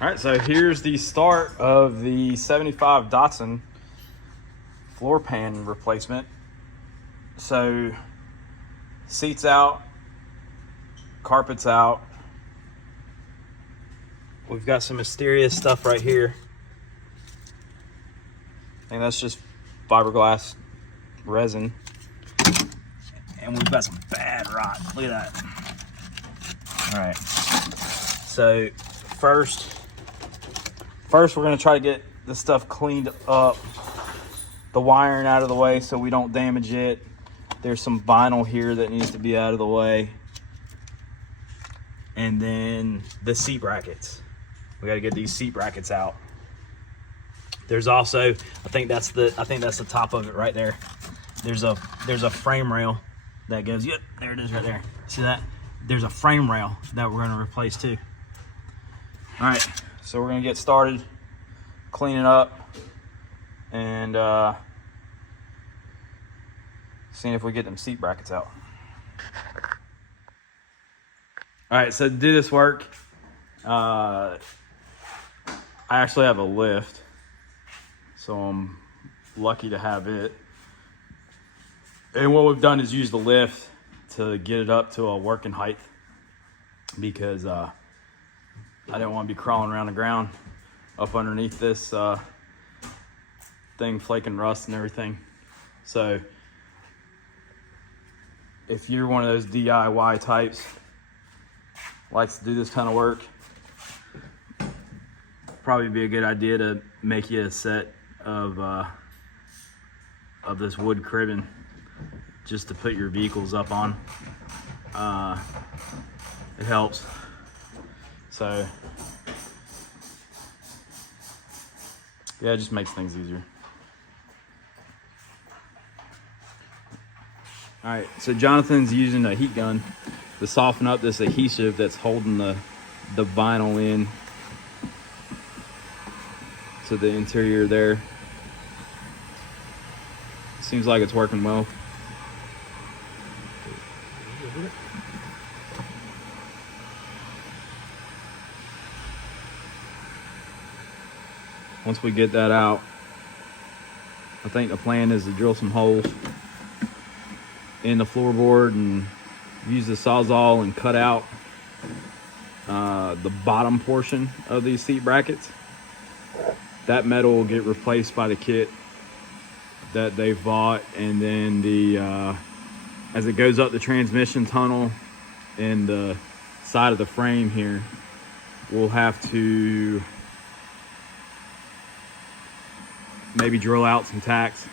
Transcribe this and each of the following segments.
All right, so here's the start of the 75 Datsun floor pan replacement. So seats out, carpets out. We've got some mysterious stuff right here. I think that's just fiberglass resin. And we've got some bad rot. Look at that. All right. So first we're gonna try to get this stuff cleaned up, the wiring out of the way so we don't damage it. There's some vinyl here that needs to be out of the way. And then the seat brackets. We gotta get these seat brackets out. There's also, I think that's the top of it right there. There's a frame rail that goes, yep, there it is right there. See that? There's a frame rail that we're gonna replace too. All right, so we're gonna get started, clean it up, and seeing if we get them seat brackets out. All right, so to do this work, I actually have a lift, so I'm lucky to have it. And what we've done is use the lift to get it up to a working height, because I didn't want to be crawling around the ground up underneath this thing, flaking rust and everything. So if you're one of those DIY types, likes to do this kind of work, probably be a good idea to make you a set of this wood cribbing just to put your vehicles up on. It helps. So yeah, it just makes things easier. All right, so Jonathan's using a heat gun to soften up this adhesive that's holding the vinyl in to the interior there. Seems like it's working well. Once we get that out, I think the plan is to drill some holes in the floorboard and use the Sawzall and cut out the bottom portion of these seat brackets. That metal will get replaced by the kit that they've bought, and then as it goes up the transmission tunnel and the side of the frame here, we'll have to maybe drill out some tacks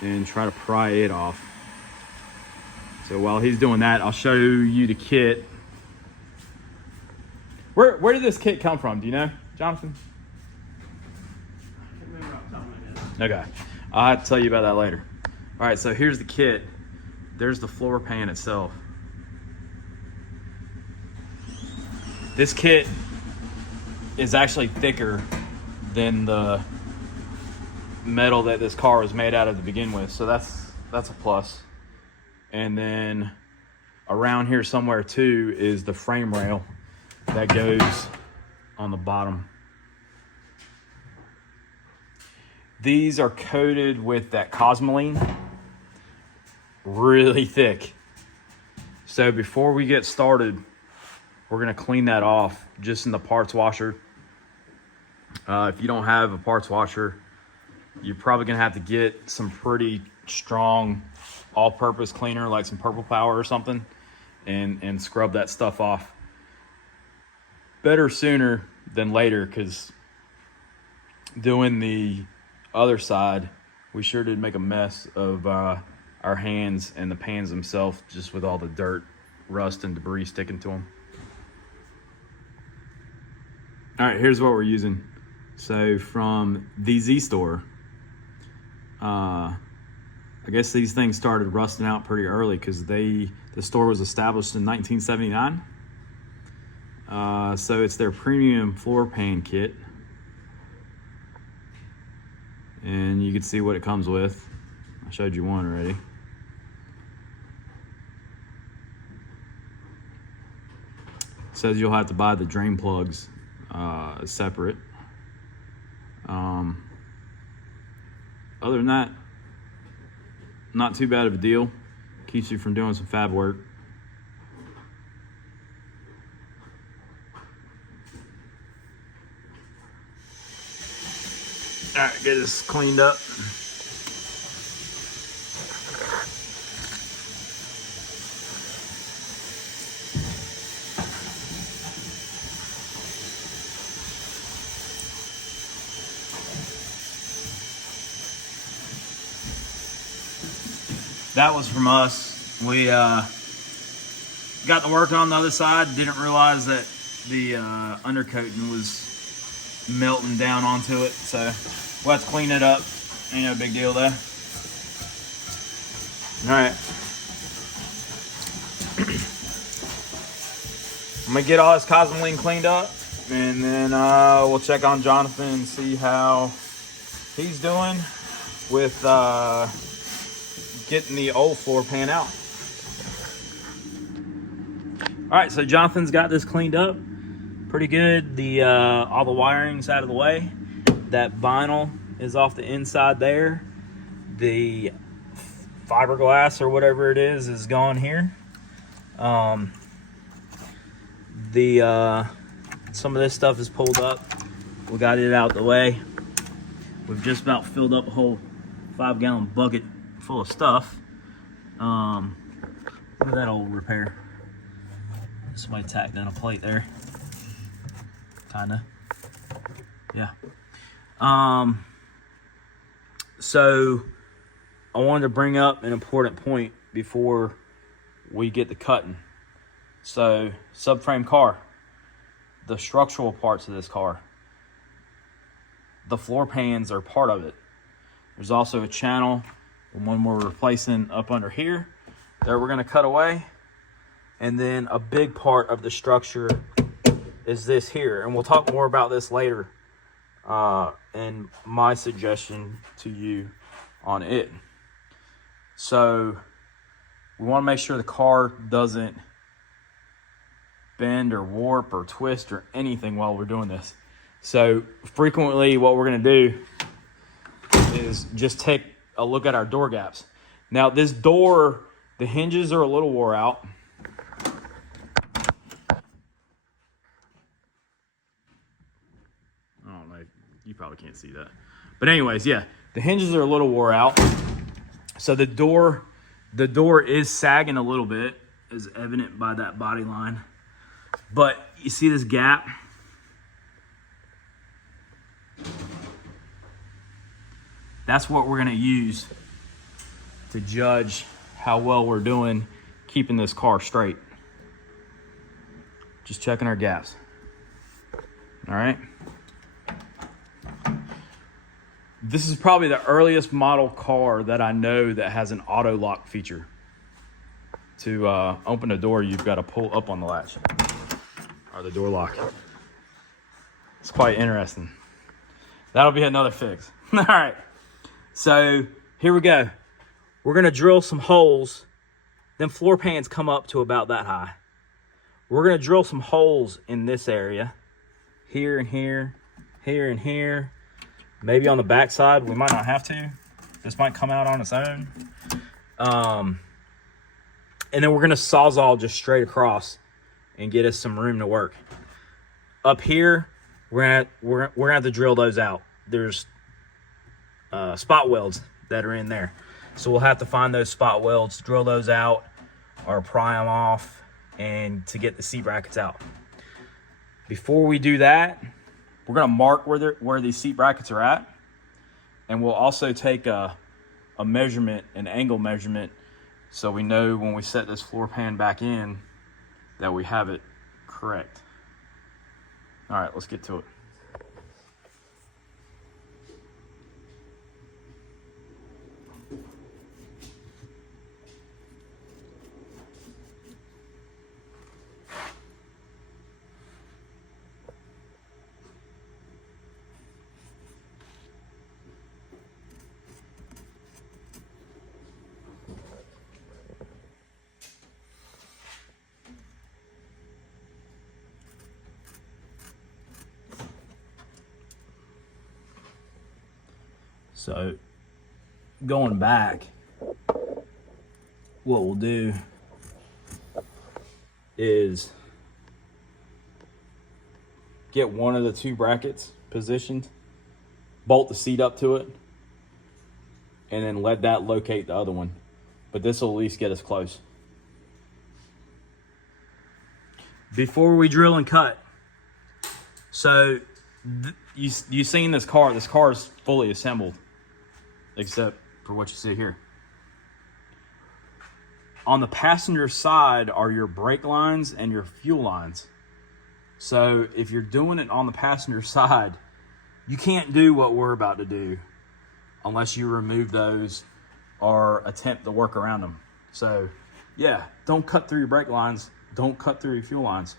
and try to pry it off. So while he's doing that, I'll show you the kit. Where did this kit come from? Do you know, Jonathan? I can't remember off the top of my head. Okay, I'll have to tell you about that later. All right, so here's the kit. There's the floor pan itself. This kit is actually thicker than the metal that this car was made out of to begin with, so that's a plus. And then around here somewhere too is the frame rail that goes on the bottom. These are coated with that cosmoline, really thick. So before we get started, we're gonna clean that off just in the parts washer. If you don't have a parts washer, you're probably gonna have to get some pretty strong all-purpose cleaner, like some Purple Power or something, and scrub that stuff off. Better sooner than later, because doing the other side, we sure did make a mess of our hands and the pans themselves, just with all the dirt, rust, and debris sticking to them. All right, here's what we're using. So from the Z store, I guess these things started rusting out pretty early because the store was established in 1979. So it's their premium floor pan kit. And you can see what it comes with. I showed you one already. It says you'll have to buy the drain plugs separate. Other than that, not too bad of a deal. Keeps you from doing some fab work. All right, get this cleaned up. That was from us. We got the work on the other side. Didn't realize that the undercoating was melting down onto it. So we'll have to clean it up. Ain't no big deal there. All right. I'm gonna get all his Cosmoline cleaned up, and then we'll check on Jonathan and see how he's doing with getting the old floor pan out. All right, so Jonathan's got this cleaned up pretty good. The all the wiring's out of the way. That vinyl is off the inside there. The fiberglass or whatever it is gone here. Some of this stuff is pulled up. We got it out the way. We've just about filled up a whole 5-gallon bucket full of stuff. Look at that old repair. Somebody tacked down a plate there. Kinda. Yeah. So I wanted to bring up an important point before we get to cutting. So, subframe car, the structural parts of this car, the floor pans are part of it. There's also a channel, the one we're replacing up under here, that we're gonna cut away. And then a big part of the structure is this here. And we'll talk more about this later, and my suggestion to you on it. So we want to make sure the car doesn't bend or warp or twist or anything while we're doing this. So frequently what we're going to do is just take a look at our door gaps. Now this door, the hinges are a little wore out. I don't know, you probably can't see that. But anyways, yeah, the hinges are a little wore out. So the door is sagging a little bit, as evident by that body line. But you see this gap? That's what we're gonna use to judge how well we're doing keeping this car straight. Just checking our gaps. All right. This is probably the earliest model car that I know that has an auto lock feature. To open a door, you've got to pull up on the latch or the door lock. It's quite interesting. That'll be another fix. All right, so here we go. We're gonna drill some holes. Them floor pans come up to about that high. We're gonna drill some holes in this area, here and here, here and here. Maybe on the back side, we might not have to. This might come out on its own. And then we're gonna sawzall just straight across and get us some room to work. Up here, we're gonna have to drill those out. There's spot welds that are in there. So we'll have to find those spot welds, drill those out, or pry them off, and to get the seat brackets out. Before we do that, we're gonna mark where these seat brackets are at, and we'll also take a measurement, an angle measurement, so we know when we set this floor pan back in that we have it correct. All right, let's get to it. So going back, what we'll do is get one of the two brackets positioned, bolt the seat up to it, and then let that locate the other one. But this will at least get us close. Before we drill and cut, so you seen this car is fully assembled, except for what you see here. On the passenger side are your brake lines and your fuel lines. So if you're doing it on the passenger side, you can't do what we're about to do unless you remove those or attempt to work around them. So yeah, don't cut through your brake lines. Don't cut through your fuel lines.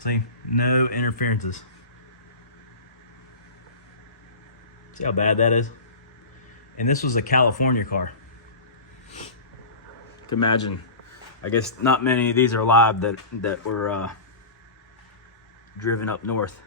See, no interferences. See how bad that is? And this was a California car. You can imagine, I guess not many of these are live that were driven up north.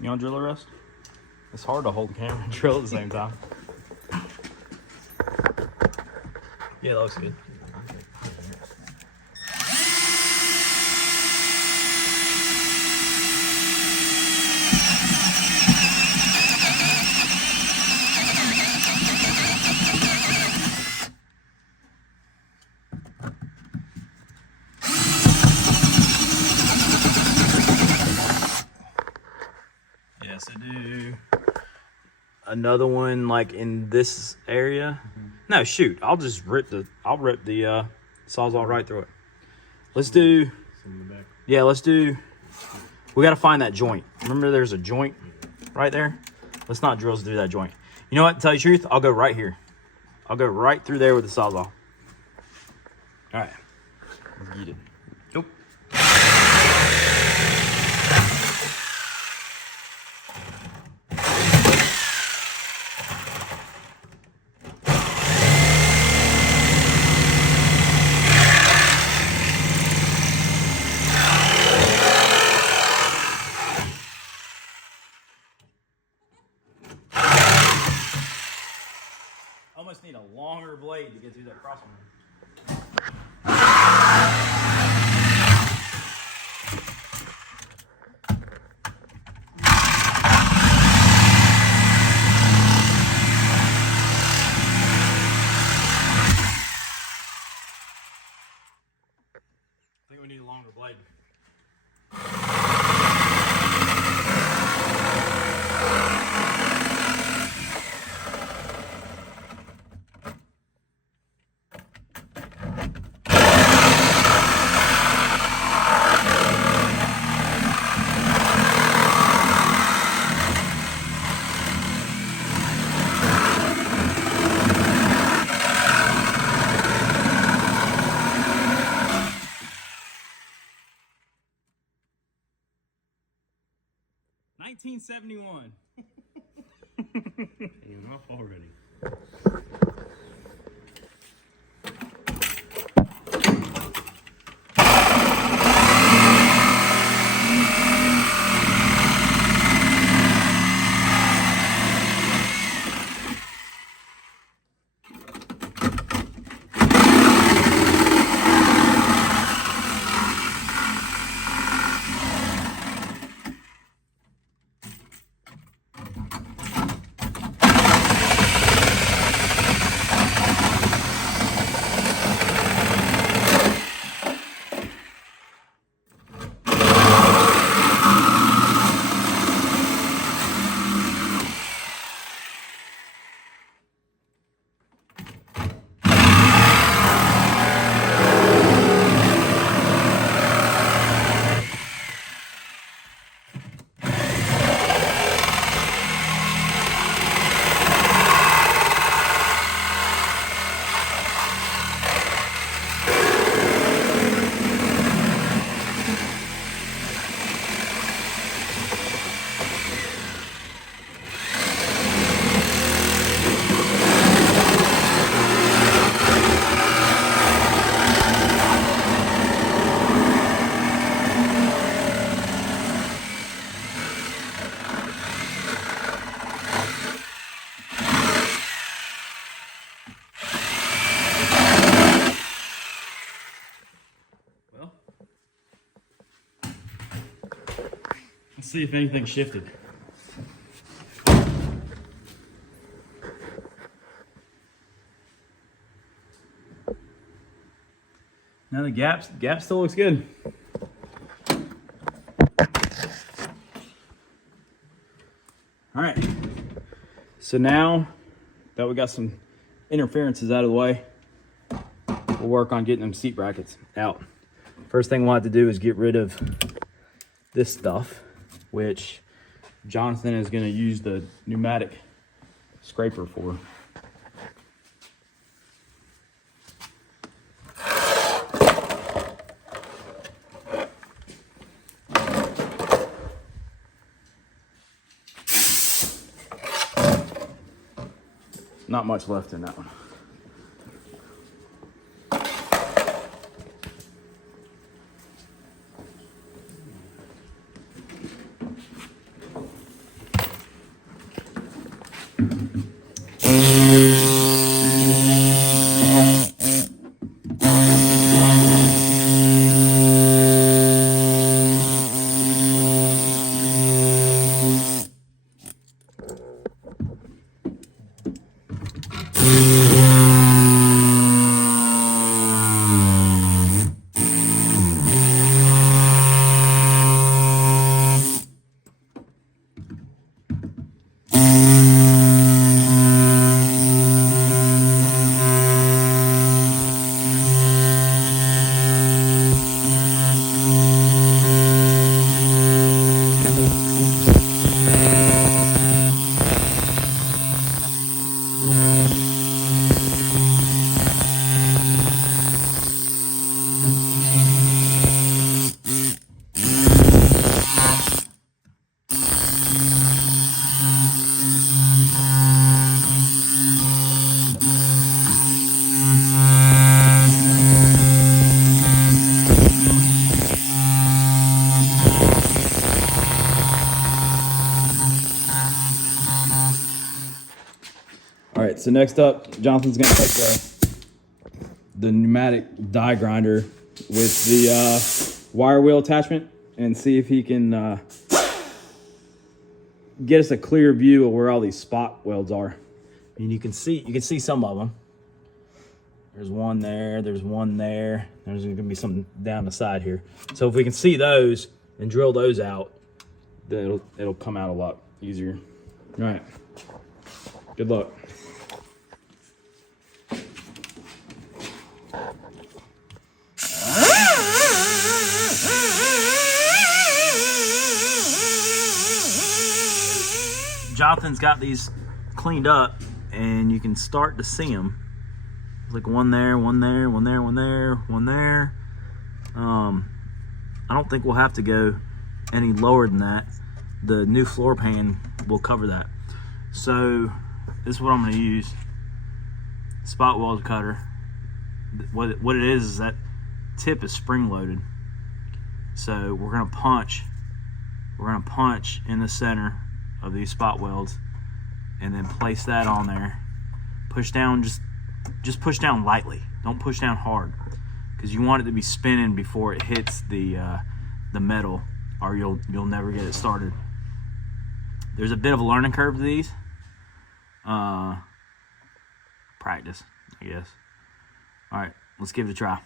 You want to drill the rest? It's hard to hold the camera and drill at the same time. Yeah, that looks good. Yes, I do. Another one like in this area. No, shoot. I'll just rip the Sawzall right through it. Let's do. Yeah, let's do. We got to find that joint. Remember, there's a joint right there. Let's not drill through that joint. You know what? To tell you the truth, I'll go right here. I'll go right through there with the Sawzall. All right. Let's get it. Nope. Almost need a longer blade to get through that crosswind. I think we need a longer blade. $1971. Enough already. Let's see if anything shifted. Now the gap still looks good. All right. So now that we got some interferences out of the way, we'll work on getting them seat brackets out. First thing we'll have to do is get rid of this stuff, which Jonathan is going to use the pneumatic scraper for. Not much left in that one. All right, so next up, Jonathan's gonna take the pneumatic die grinder with the wire wheel attachment and see if he can get us a clear view of where all these spot welds are. And you can see some of them. There's one there, there's one there. There's gonna be some down the side here. So if we can see those and drill those out, then it'll come out a lot easier. All right, good luck. Jonathan's got these cleaned up, and you can start to see them. There's like one there, one there, one there, one there, one there. I don't think we'll have to go any lower than that. The new floor pan will cover that. So this is what I'm going to use. Spot weld cutter. What it is that tip is spring loaded. So we're going to punch. We're going to punch in the center of these spot welds and then place that on there. Push down, just push down lightly. Don't push down hard, because you want it to be spinning before it hits the metal, or you'll never get it started. There's a bit of a learning curve to these. Practice, I guess. All right, let's give it a try.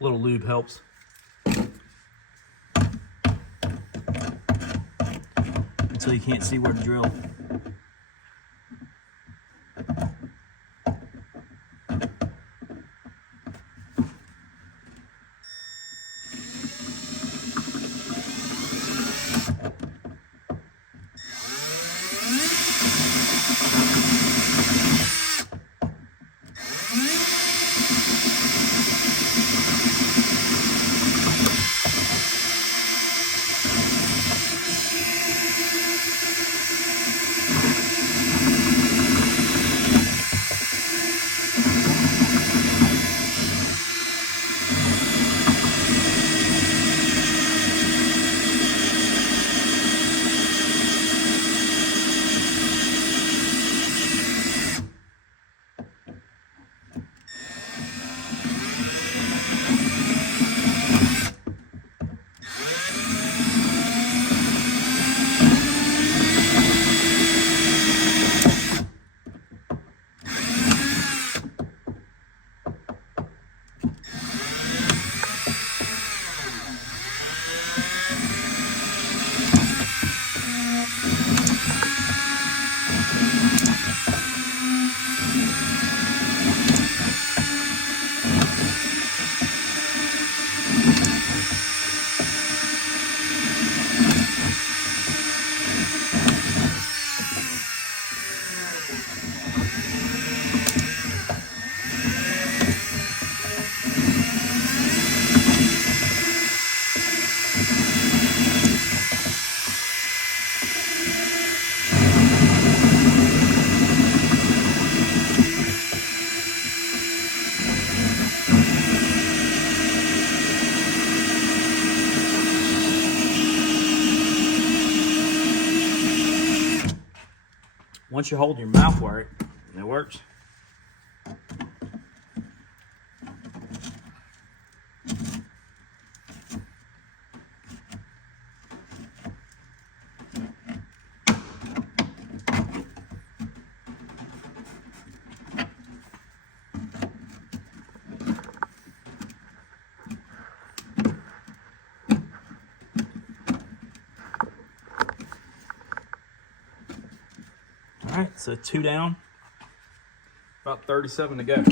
Little lube helps. until you can't see where to drill. Once you hold your mouth where it works. All right, so 2 down, about 37 to go.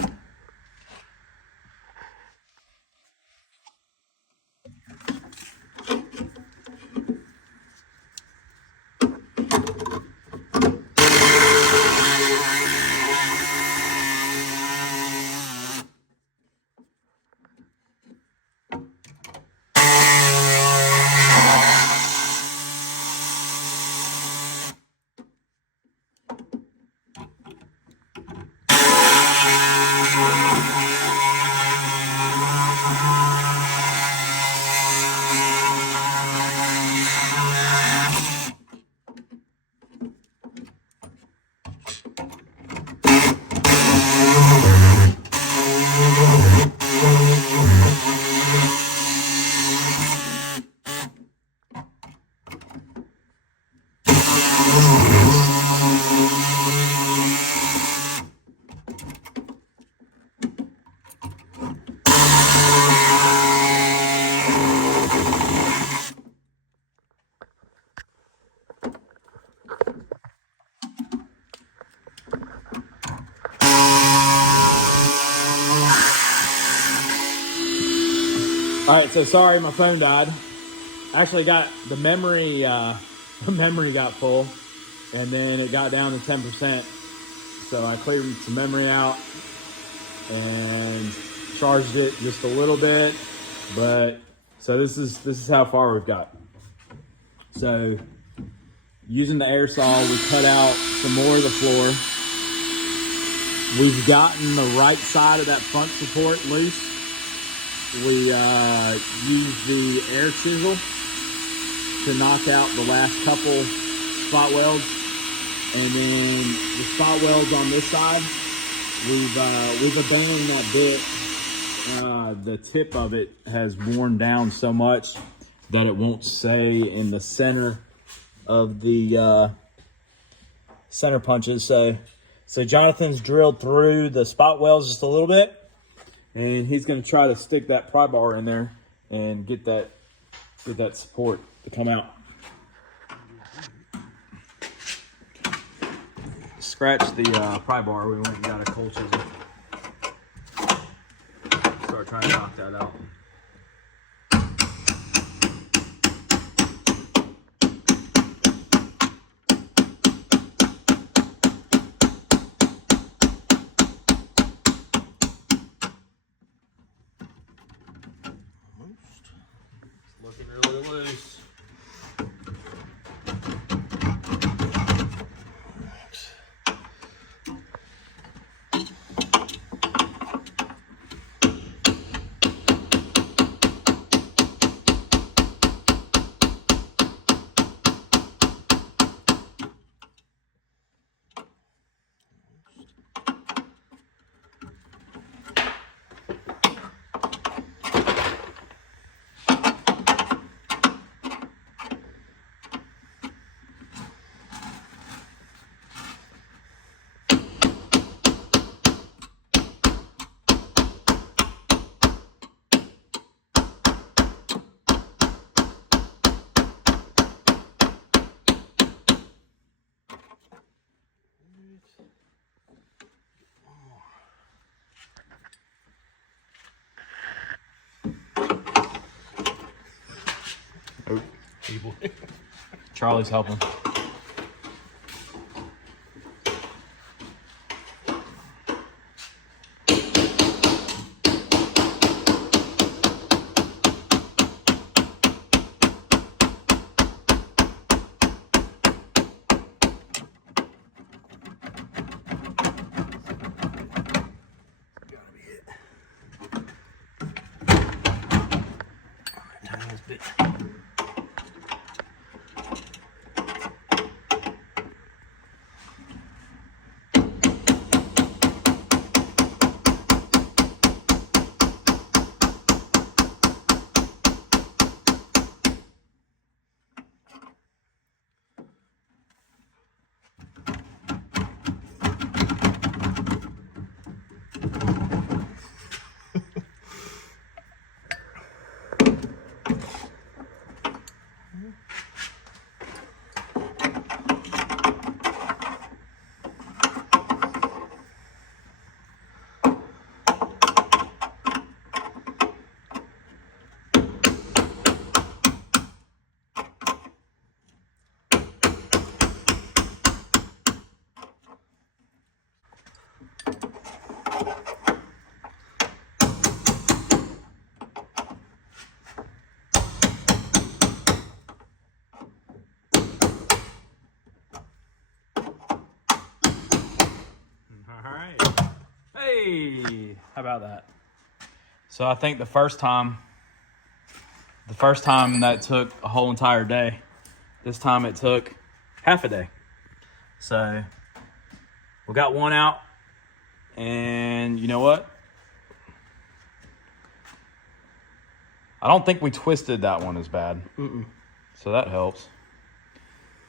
All right, so sorry, my phone died. Actually got the memory, the memory got full, and then it got down to 10%. So I cleared some memory out and charged it just a little bit. But so this is how far we've got. So using the air saw, we cut out some more of the floor. We've gotten the right side of that front support loose. We used the air chisel to knock out the last couple spot welds, and then the spot welds on this side, we've abandoned that bit. The tip of it has worn down so much that it won't stay in the center of the center punches. So Jonathan's drilled through the spot welds just a little bit, and he's going to try to stick that pry bar in there and get that support to come out. scratched the pry bar, we went and got a cold chisel. Start trying to knock that out. Looking really loose. Oh, Charlie's helping. Hey, how about that? So I think the first time that took a whole entire day. This time it took half a day. So we got one out, and you know what? I don't think we twisted that one as bad. So that helps.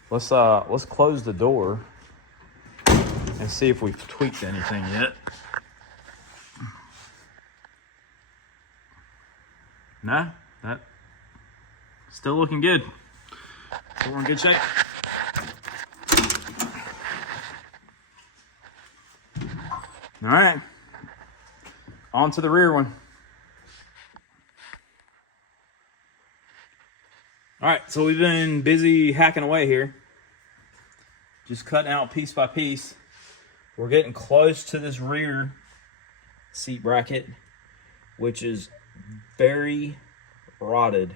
Let's close the door and see if we've tweaked anything yet. Nah, that still looking good. So we're in good shape. All right, on to the rear one. All right, so we've been busy hacking away here. Just cutting out piece by piece. We're getting close to this rear seat bracket, which is very rotted.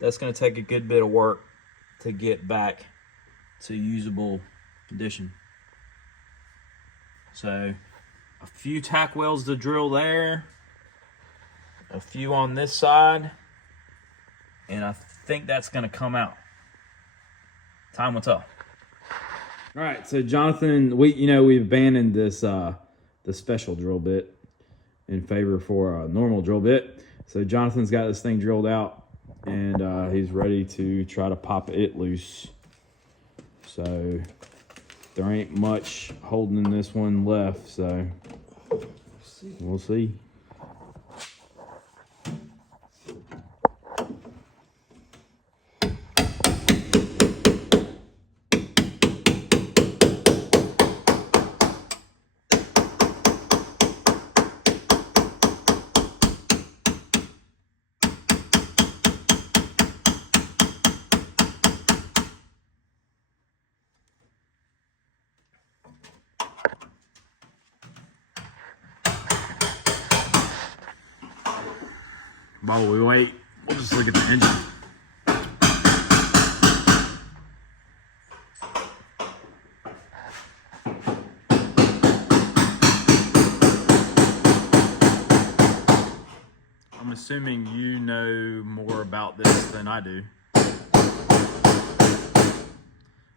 That's going to take a good bit of work to get back to usable condition. So a few tack welds to drill there, a few on this side, and I think that's going to come out. Time will tell. All right, so Jonathan, we've abandoned this the special drill bit in favor for a normal drill bit. So Jonathan's got this thing drilled out, and he's ready to try to pop it loose. So there ain't much holding this one left, so we'll see. While we wait, we'll just look at the engine. I'm assuming you know more about this than I do.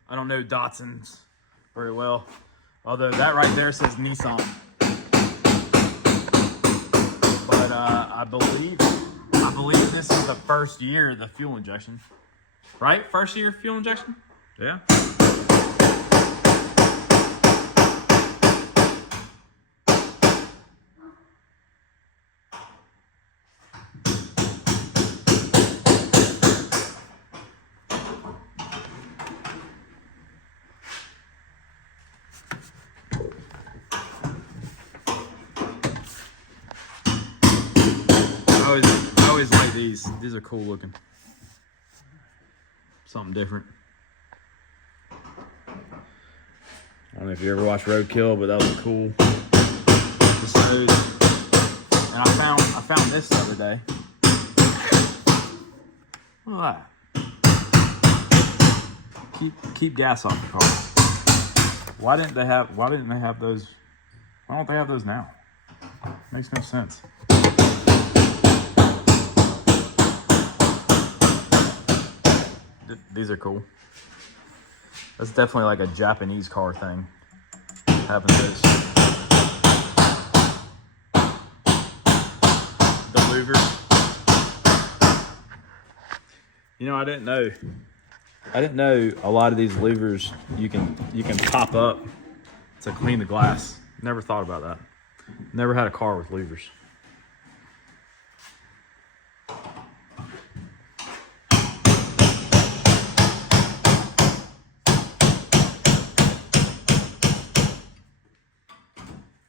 I don't know Datsuns very well, although that right there says Nissan. But I believe this is the first year of the fuel injection, right? First year fuel injection, yeah. I always like these. These are cool looking. Something different. I don't know if you ever watched Roadkill, but that was cool. And I found this the other day. Look at that. Keep gas off the car. Why didn't they have those? Why don't they have those now? Makes no sense. These are cool. That's definitely like a Japanese car thing. Having those. The louvers. You know, I didn't know a lot of these louvers you can pop up to clean the glass. Never thought about that. Never had a car with louvers.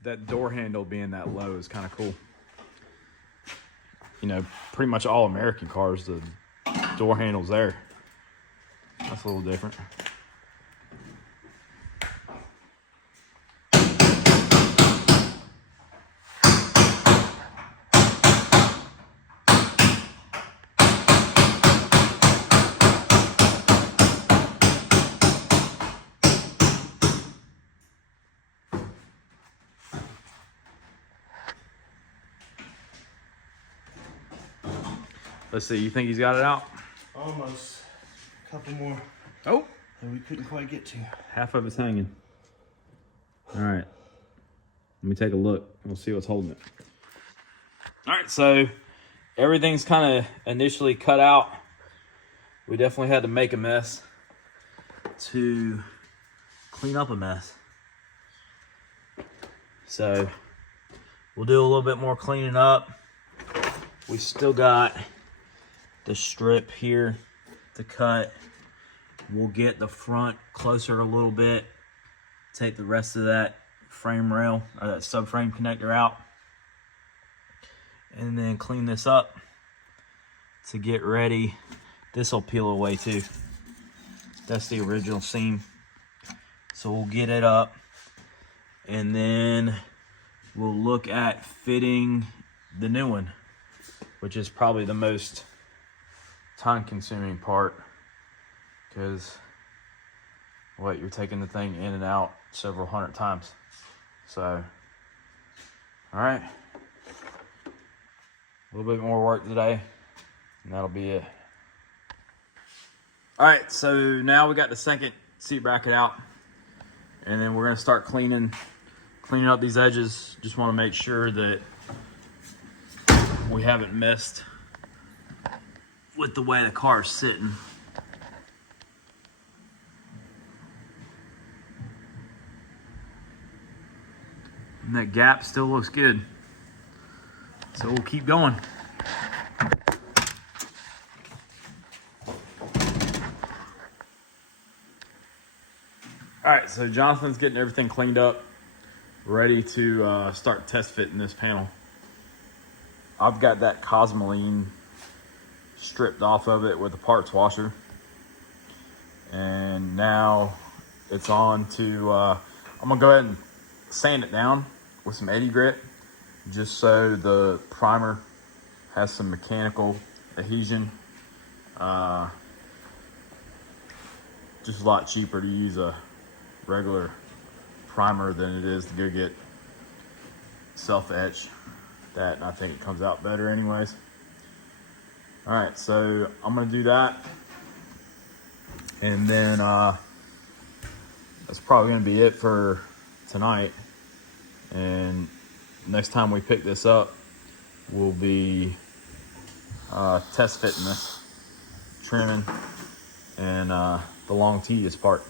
That door handle being that low is kind of cool. You know, pretty much all American cars, the door handle's there. That's a little different. Let's see, you think he's got it out? Almost. A couple more. Oh! That we couldn't quite get to. Half of it's hanging. All right. Let me take a look. We'll see what's holding it. All right, so everything's kind of initially cut out. We definitely had to make a mess to clean up a mess. So we'll do a little bit more cleaning up. We still got the strip here to cut. We'll get the front closer a little bit, take the rest of that frame rail or that subframe connector out, and then clean this up to get ready. This will peel away too. That's the original seam. So we'll get it up, and then we'll look at fitting the new one, which is probably the most time-consuming part, because you're taking the thing in and out several hundred times. So, all right, a little bit more work today, and that'll be it. All right, so now we got the second seat bracket out, and then we're gonna start cleaning up these edges. Just want to make sure that we haven't messed with the way the car's sitting. And that gap still looks good. So we'll keep going. All right, so Jonathan's getting everything cleaned up, ready to start test fitting this panel. I've got that Cosmoline stripped off of it with a parts washer. And now it's on to, I'm gonna go ahead and sand it down with some 80 grit, just so the primer has some mechanical adhesion. Just a lot cheaper to use a regular primer than it is to go get self-etch that, and I think it comes out better anyways. All right, so I'm gonna do that, and then that's probably gonna be it for tonight. And next time we pick this up, we'll be test fitting this, trimming, and the long tedious part.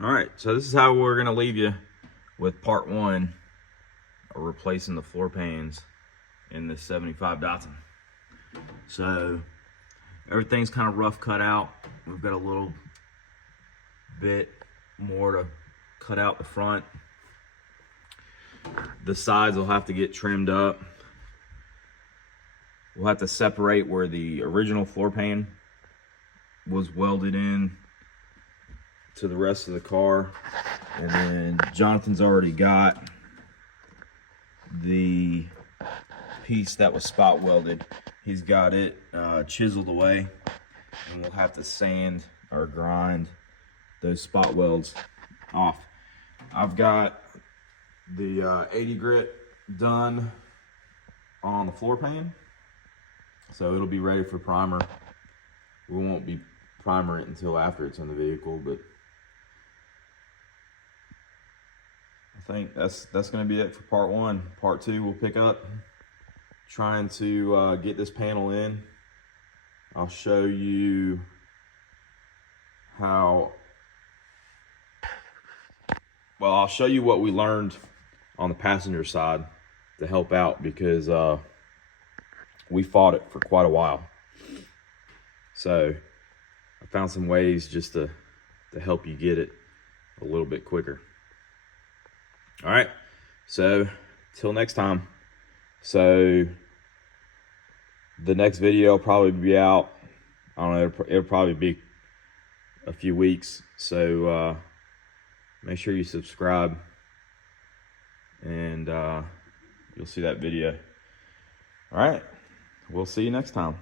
All right, so this is how we're gonna leave you with part one of replacing the floor pans in this 75 Datsun. So everything's kind of rough cut out. We've got a little bit more to cut out the front. The sides will have to get trimmed up. We'll have to separate where the original floor pan was welded in to the rest of the car, and then Jonathan's already got the piece that was spot welded. He's got it chiseled away, and we'll have to sand or grind those spot welds off. I've got the 80 grit done on the floor pan, so it'll be ready for primer. We won't be primering it until after it's in the vehicle, but I think that's going to be it for part one. Part two, we'll pick up trying to get this panel in. I'll show you I'll show you what we learned on the passenger side to help out, because we fought it for quite a while. So I found some ways just to help you get it a little bit quicker. All right, so till next time. So the next video will probably be out, I don't know, it'll probably be a few weeks. So make sure you subscribe, and you'll see that video. All right, we'll see you next time.